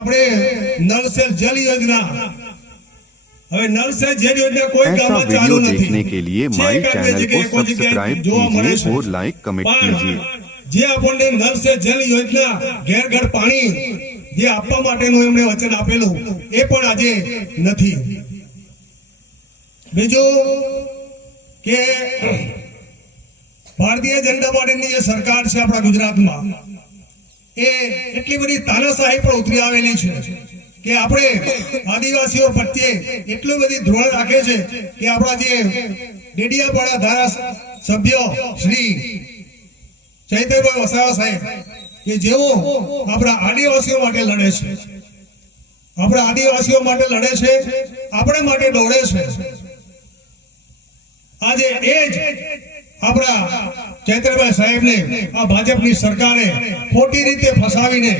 આપણે નળ સે જલ યોજના હવે નળ સે જલ યોજના કોઈ ऐसा ગામમાં वीडियो ચાલુ નથી देखने के लिए જે माई એકાદ બે चैनल को જગ્યાએ કોઈ જગ્યાએ सब्सक्राइब જોવા મળે कीजिए છે. और लाइक कमेंट પણ कीजिए જે આપણને નળ સે જલ યોજના ઘેર ઘર પાણી જે આપવા માટેનું એમણે વચન આપેલું એ પણ આજે નથી બીજું કે ભારતીય જનતા પાર્ટીની જે સરકાર છે આપણા ગુજરાતમાં એ એટલી બધી તાનાશાહી પણ ઉતરી આવેલી છે કે આપણે આદિવાસીઓ પ્રત્યે એટલું બધી ધ્રોણ રાખે છે કે આપણા જે ડેડિયાપાડા ધારાસભ્ય શ્રી ચૈતરભાઈ વસાવા સાહેબ, કે જેઓ આપણા આદિવાસીઓ માટે લડે છે. આપણા આદિવાસીઓ માટે લડે છે, આપણે માટે દોડે છે. આજે એ જ આપણા ચૈત્રભાઈ સાહેબને આ ભાજપની સરકારે ખોટી રીતે ફસાવીને,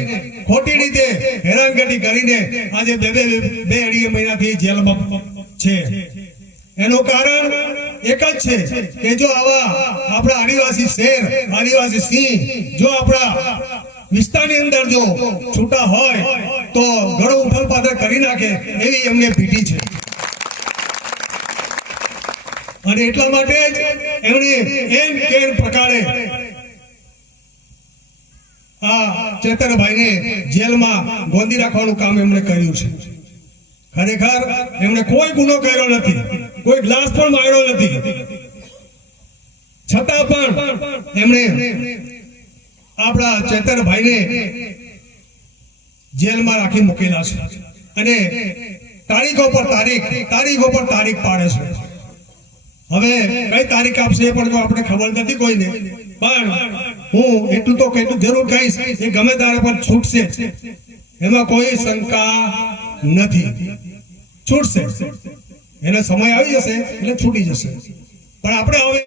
ખોટી રીતે હેરાનગતિ કરીને આજે બે બે બે અઢી મહિનાથી જેલમાં છે. એનું કારણ એક જ છે કે જો આવા આપણા આદિવાસી શેર આદિવાસી સિંહ જો આપણા વિસ્તારની અંદર જો છૂટા હોય તો ઘણો ઉથલપાથલ કરી નાખે એવી એમને ભીટી છે. અને એટલા માટે જ એમણે એમ કેમ આ ચેતરભાઈને જેલમાં ગોંધી રાખવાનું કામ એમણે કર્યું છે. ખરેખર એમણે કોઈ ગુનો કર્યો નથી. કોઈ ગ્લાસ પણ માર્યો નથી. છતાં પણ એમણે આપણા ચેતરભાઈને જેલમાં રાખી મૂકેલા છે. અને તારીખો પર તારીખ, તારીખો પર તારીખ પાડે છે. હવે કઈ તારીખ આપશે એ પણ આપણે ખબર નથી કોઈને. પણ હું એટલું તો કેટલું જરૂર કહીશ એ ગમે ત્યારે પણ છૂટશે. એમાં કોઈ શંકા નથી. છૂટશે. એનો સમય આવી જશે એટલે છૂટી જશે. પણ આપણે હવે